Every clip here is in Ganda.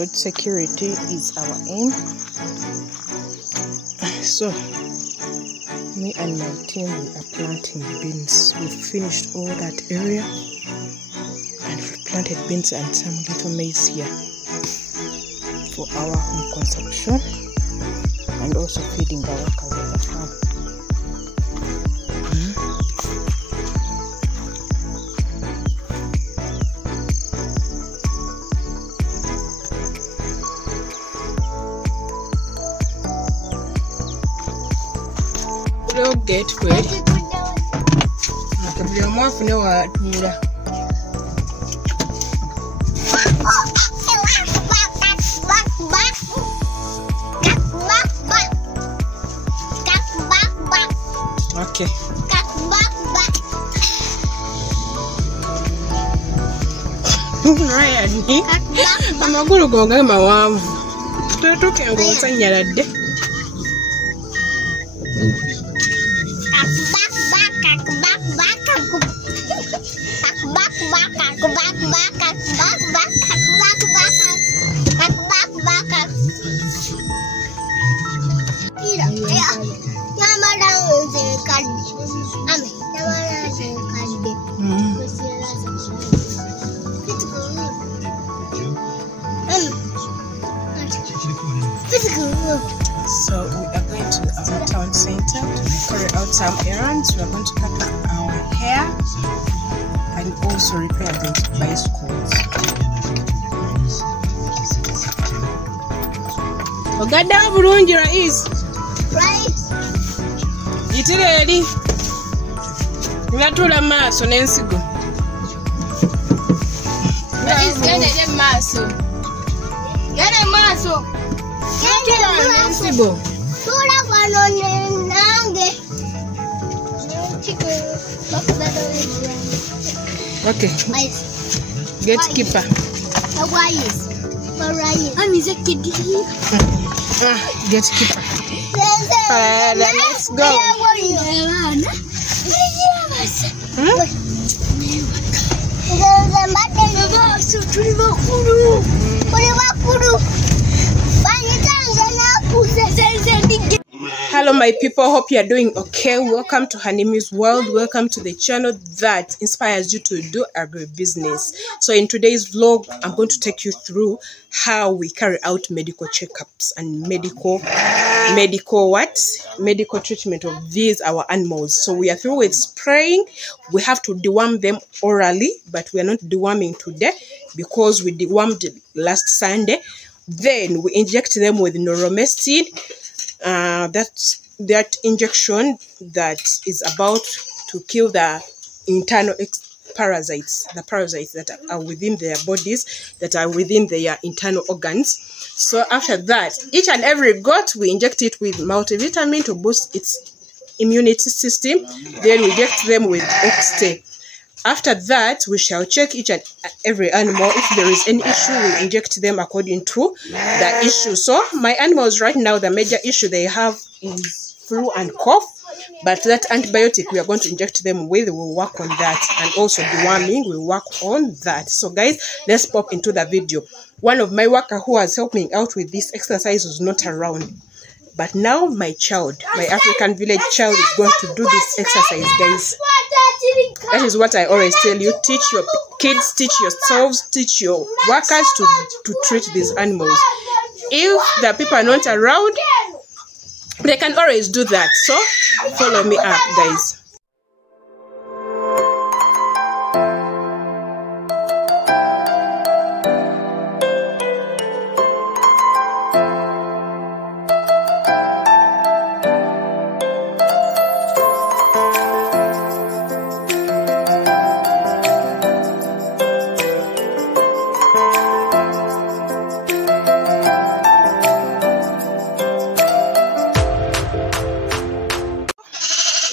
food security is our aim. So me and my team, we are planting beans. We've finished all that area and we've planted beans and some little maize here for our home consumption and also feeding the workers at the farm. Gateway. Nakabili mwafu ne watumira. Okay. Ryan, amagulu gonga mawanvu. Tutuke ng'osanyaladde. So we are going to our town center to carry out some errands. We are going to cut our hair and also repair those bicycles. Ogada bulungi Rais. Yitireri. Ngatula maaso n'ensigo. Rais gende maaso. Gende maaso. Okay. Gatekeeper. Gatekeeper. Let's go. Hello my people, hope you are doing okay. Welcome to Hanimi's World. Welcome to the channel that inspires you to do agribusiness. So in today's vlog, I'm going to take you through how we carry out medical checkups and medical treatment of these our animals. So we are through with spraying. We have to deworm them orally, but we are not deworming today because we dewormed last Sunday. Then we inject them with neuromycin. That injection that is about to kill the internal parasites, the parasites that are within their bodies, that are within their internal organs. So after that, each and every goat, we inject it with multivitamin to boost its immunity system. Then we inject them with oxte. After that, we shall check each and every animal. If there is any issue, we inject them according to the issue. So my animals right now, the major issue they have is flu and cough. But that antibiotic we are going to inject them with, we'll work on that. And also deworming, we'll work on that. So guys, let's pop into the video. One of my workers who was helping out with this exercise was not around. But now my child, my African village child, is going to do this exercise, guys. That is what I always tell you. Teach your kids, teach yourselves, teach your workers to treat these animals. If the people are not around, they can always do that. So follow me up, guys.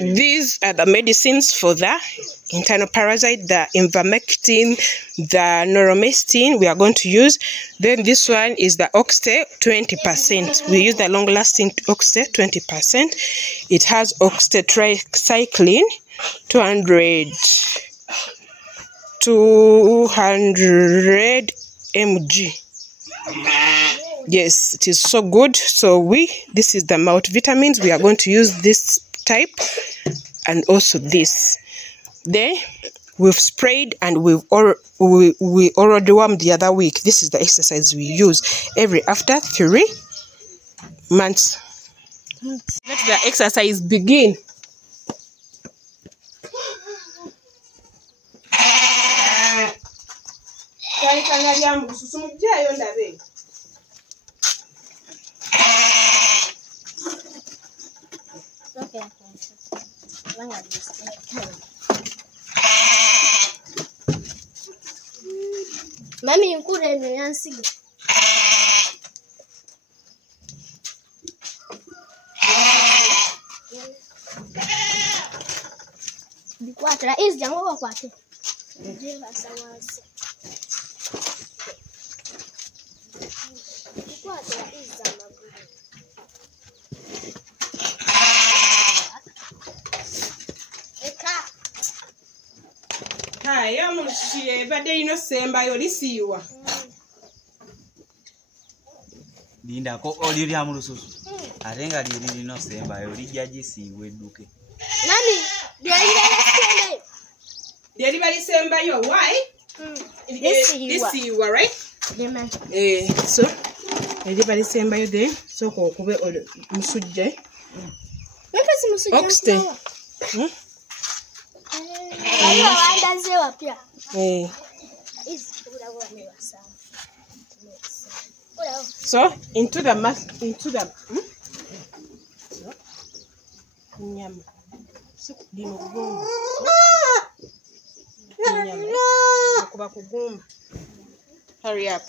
These are the medicines for the internal parasite, the ivermectin, the neuromycin we are going to use. Then this one is the oxte, 20%. We use the long-lasting oxte, 20%. It has oxtetracycline, 200 mg. Yes, it is so good. So this is the multivitamins. We are going to use this type and also this. Then we've sprayed and we already warmed the other week. This is the exercise we use every after 3 months. Let the exercise begin. Mami, nkure no yansigo. Bikwatra is jango bakwate. Ndeba sawansi. Bikwatra is zamagudu. Hi, I'm Mushie, but they no semba yolisiwa. Linda ko oliri amulususu. Arenga liri no semba yolija jisiwe duke. Nani? Everybody semba yo why? This is right? Amen. So everybody semba yo there. So ko kube musujje. Mpesi musujje. Oxte. Ayo andaze wapya. So into the nyama. So dino kugomba. Kuba kugomba. Hurry up.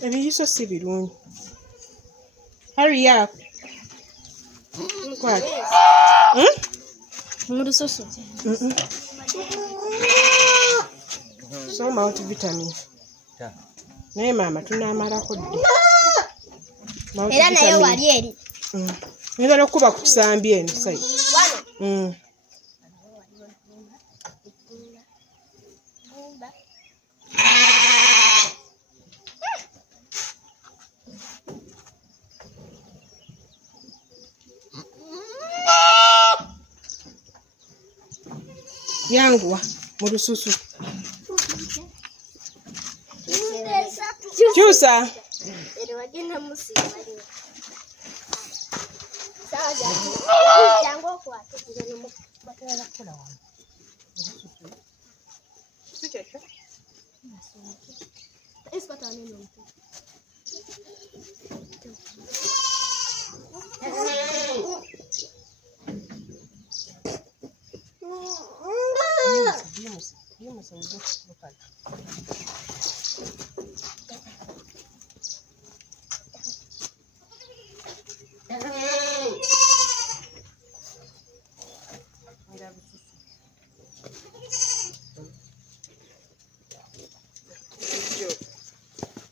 Ebi yiso si birungi. Hurry up. What? Murusoso. So multivitamin. Naye mama tunamala kodde. Era nayo wali eri. Ngenda okuba ku kisambi eno sai. Yanguwa murususu. Kyusa. Ero wagenda musiba bali. Sawa jango kwate kugenda mu batala kola wano. Sichecho. Espata neno.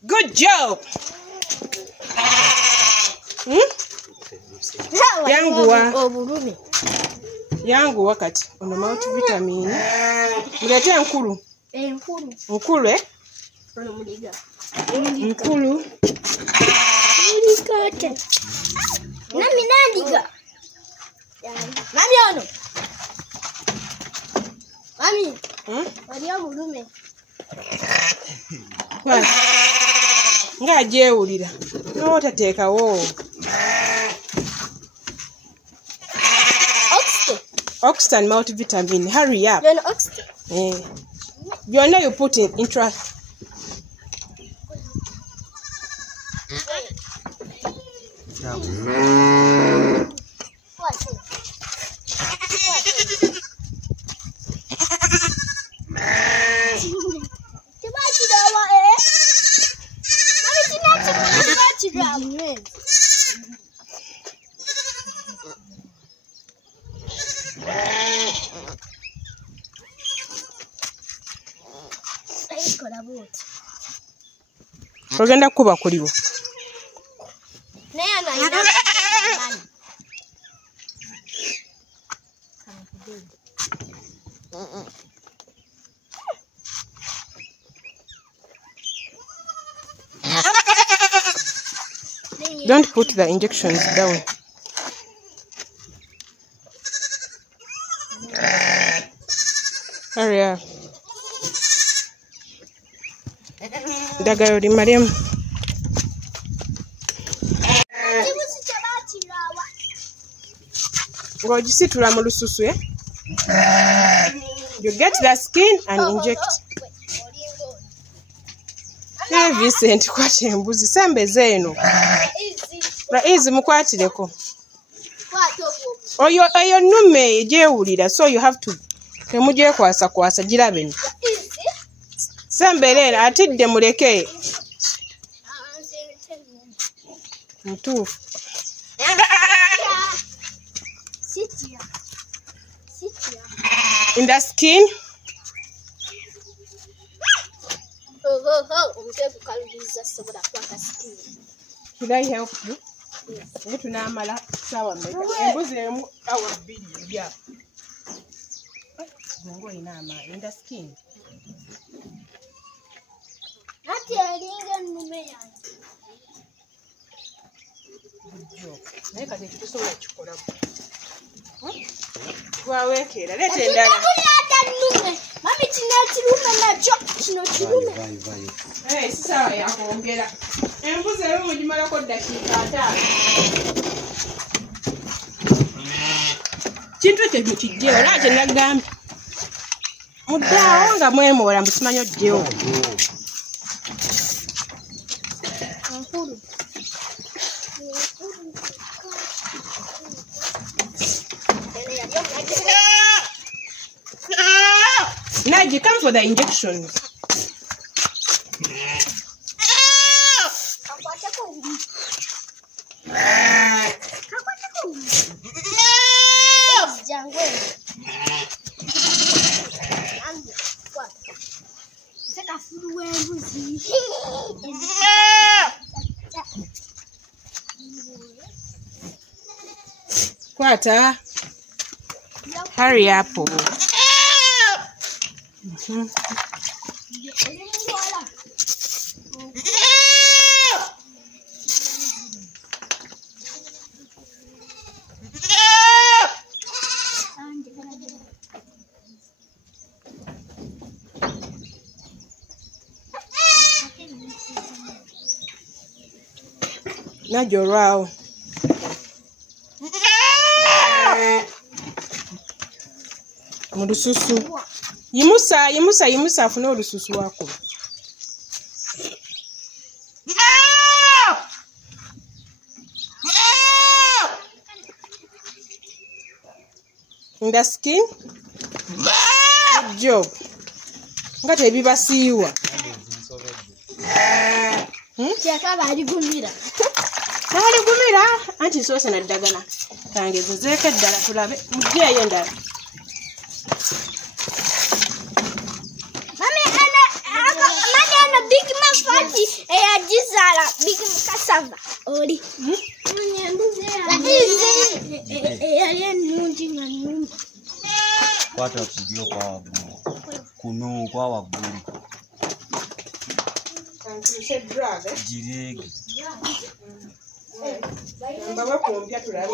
Good job. Yangu wakati ono multivitamin. Mulete enkulu. Nkulu Ono muliga. Nkulu. Mulikote. Nami nandiga. Mami ono. Mami. Wali omulume. Kwa. Ngajewulira. N'otateekawo. Oxygen multivitamin. Hurry up. Then oxygen. You know you put in intra. Ogenda kuba kuliwo. Naye ana ina. Don't put the injections down. Hurry up. Dagaro di Mariam. Go jisitula mu lususu, eh? You get the skin and inject. Hey Vincent, kwate embuzi sembeze eno. Easy mukwatireko. Oyo nume ejewulira, so you have to temuje kwasa girabe. Sembere atidde muleke. Mtufu. In the skin. Should I help you? Yes. In the skin. Kintu kye kijjeo lake nagambye muddawo nga mwemola musimanyi ojjeo Naji, come for the injections. Kwata. Hurry up. Najorao. Mudususu. Yimusa afuna olususu wako. In the skin. Good job. Ngate bibasiwa. Kyakaba aligumira. Aligumira anti sosa na ddagala. Kangezezeka ddala tulabe. Mujjeyo ndala. Big cassava. Ori. What up to you, Kuno, Kawa Guru? And you said drug, eh? Jig. Baba kumpya tulabe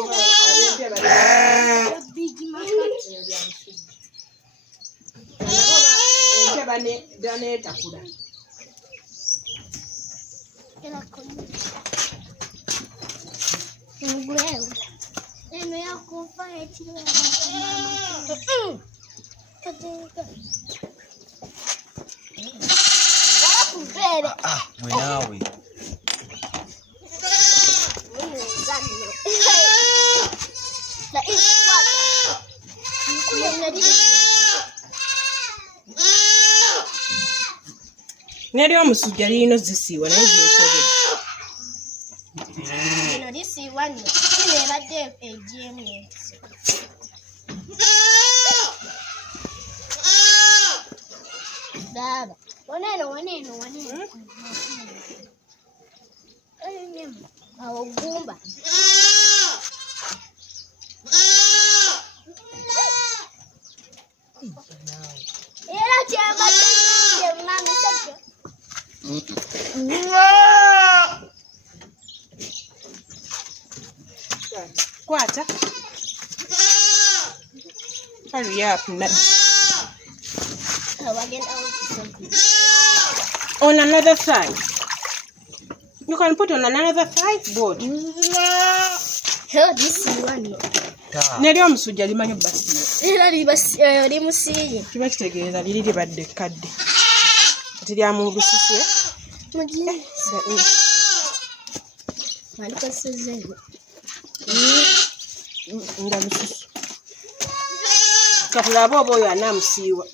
bane dane takula. Mwenawe. Neri omusujja lino zisiwa naye zisobedde. Ino lisiwa nno. Ine badde ejemye. Daba. Waneno. Awo gumba. Era chama tete mami tete. Kwata. Hurry up, on another side. You can put on another side board. Hell, this is one. Neri omusujja limanyi basi. Era limusiye. Kiba kitegeeza liri libadde kadde. Kati lya mu lususwe. Mugi. Malika sezero. Nga lususu. Katulabe oba oyo anaamusiiwa.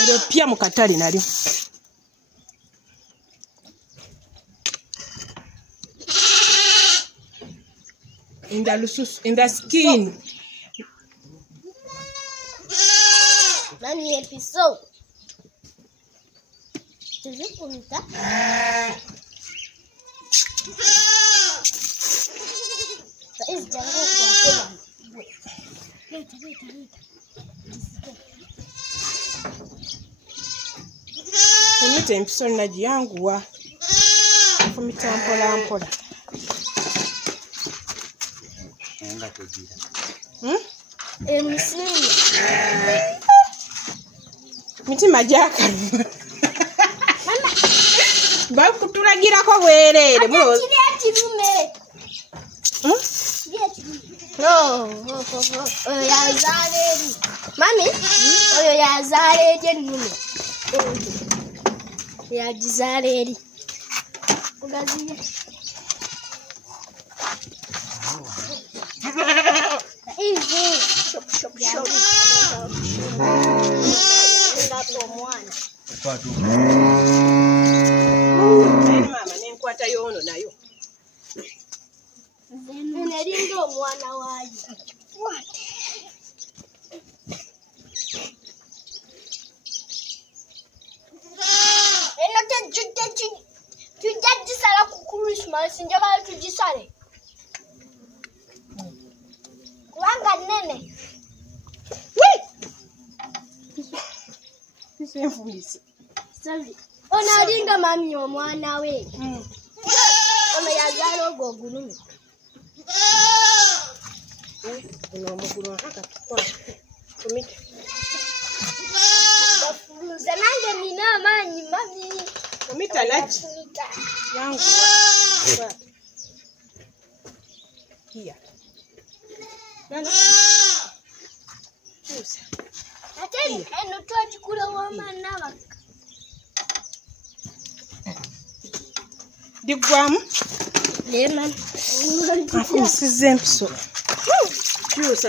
Eryo pya mu katale nalyo. In the skin. Nani episode? Does it come with that? That is jungle. Wait. Omita empiso nagiyanguwa. Fumita mpola. Mitima gy'akaluma. Bakutulagirako bwereere. Oyo yazaala eri. Mami, oyo yazaala eri ennume. Yagizaala eri. Kugaziye. Mama nenkwata yono nayo. Nerinda omwana waayo. Eno tujja gisala ku Christmas njagala tugisale. Kubanga nnene. Ono alinga mami omwana we. Ono yazaala ogwo ogulume. Nze nange nina amaanyi mami. Omita naki yanguwa. Here. Nana. Ate eno twagikula w'amaani n'abaka. Diggwamu. Lema. Nsize empiso. Kyusa.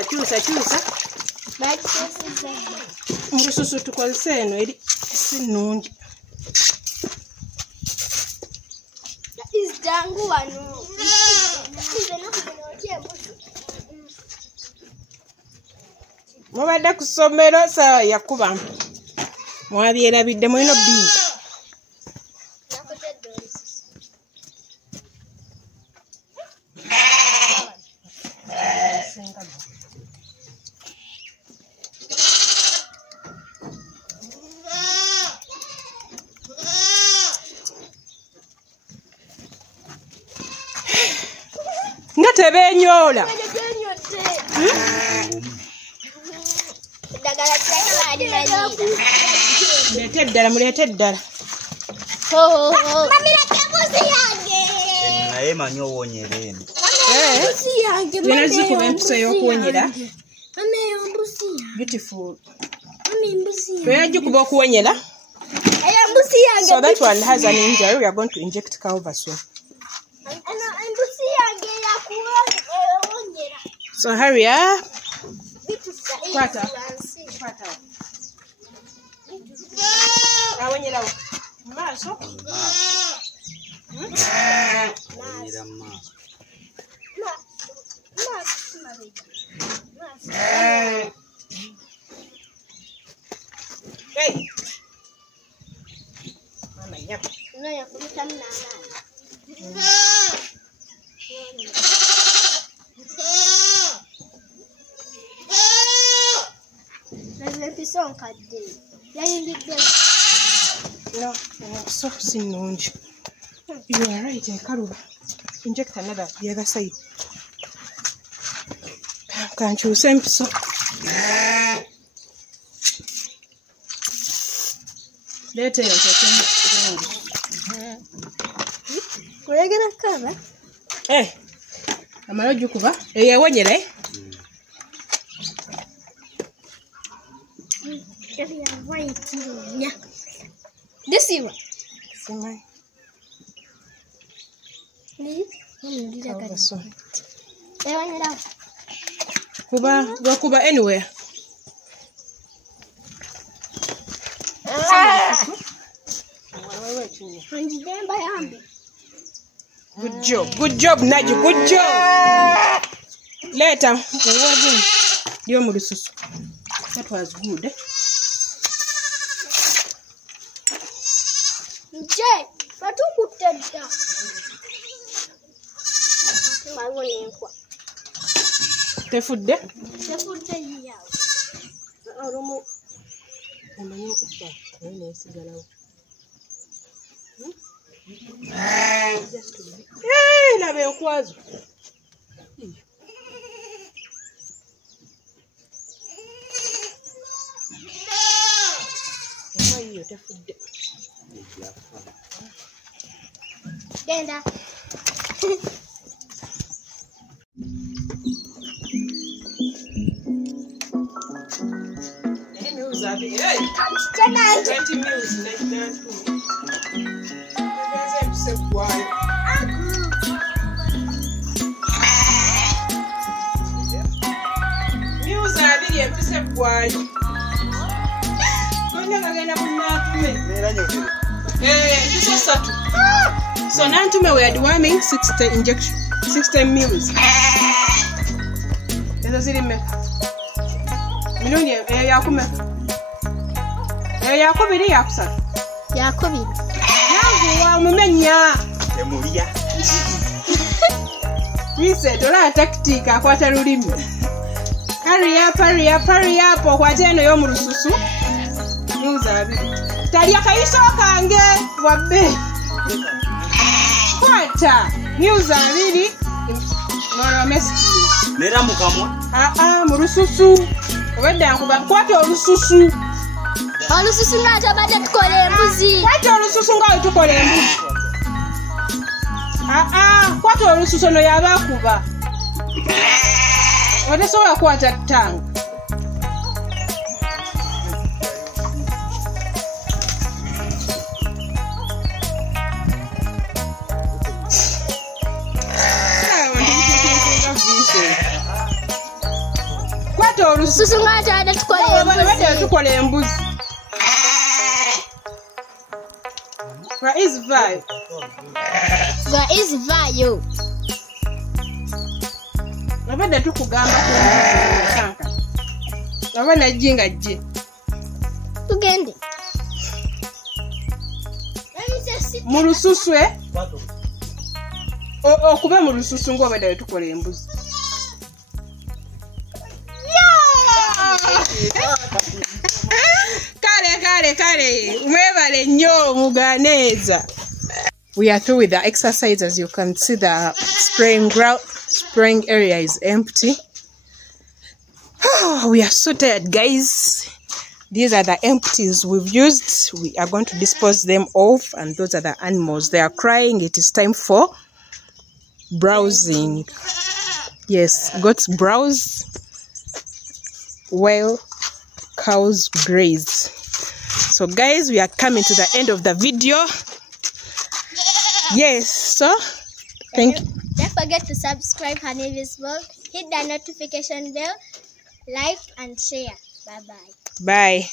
Mu lususu tukozesa eno eri si nnungi. Jangu wano. Mubadde ku ssomero sawa yakuba. Mwabyerabidde mulina bbiri. Nga tebeenyoola. Muleete eddala. Naye manyi owonyera eno. Zena zikuba empiso y'okuwonyera. Beautiful. Toyagikuba okuwonyera. So that one has an injury. We are going to inject Calva soon. So hurry up. Kwata. Awonyera maaso. Onyera maaso. Hey. Mama yap. No, ya kumita mnana. Episode kadde. Yayindidde. No, so sinungi. You are right, Karuba. Inject another the other side. Kankyuse empiso. Leeta eyo nteekemu. Oyagala kaba? Amala ogikuba. Eyo ewonyere. This one. Simanyi. Kuba anywhere. Good job, Naji. Good job. Later, that was good. Jay, what do you put that? The food there? The food there, yeah. Labe okwazo. Omayiyo tefudde. Genda. So now to me we are deworming 60 injection, 60 mils. Eso sí dime. Miloni yakumeka. Yakubiri yakusatu. Yakubiri. Yangu wa mumenya. Emulia. Wise dola tactic akwata lulimi. Hurry up okwata eno yo mu lususu. Nyuza abiri. Talya kayiso kange wabbe. Kwata nyuza abiri. Mwana message. Nera mukamwa. Mu lususu. Obadde ankuba kwata olususu. Olususu nga tabadde tukola embuzi. Kwata olususu nga tukola embuzi. Kwata olususu no yabakuba. Otesobola kwata ttanga. Kwata olususu nga tabadde tukola embuzi. Where is Vi? Where is Vi, yo? Nabadde tukugamba ku nabana jinga je. Tugende. Mu lususu okuba mu lususu ng'obadde tukola embuzi. Kale mwebale nnyo muganeza. We are through with the exercise. As you can see, the spraying area is empty. We are so tired, guys. These are the empties we've used. We are going to dispose them off, and those are the animals. They are crying. It is time for browsing. Yes, goats browse while cows graze. So guys, we are coming to the end of the video. Yes, so thank you. Don't forget to subscribe Honeybee's Vlog, hit the notification bell, like and share. Bye. Bye.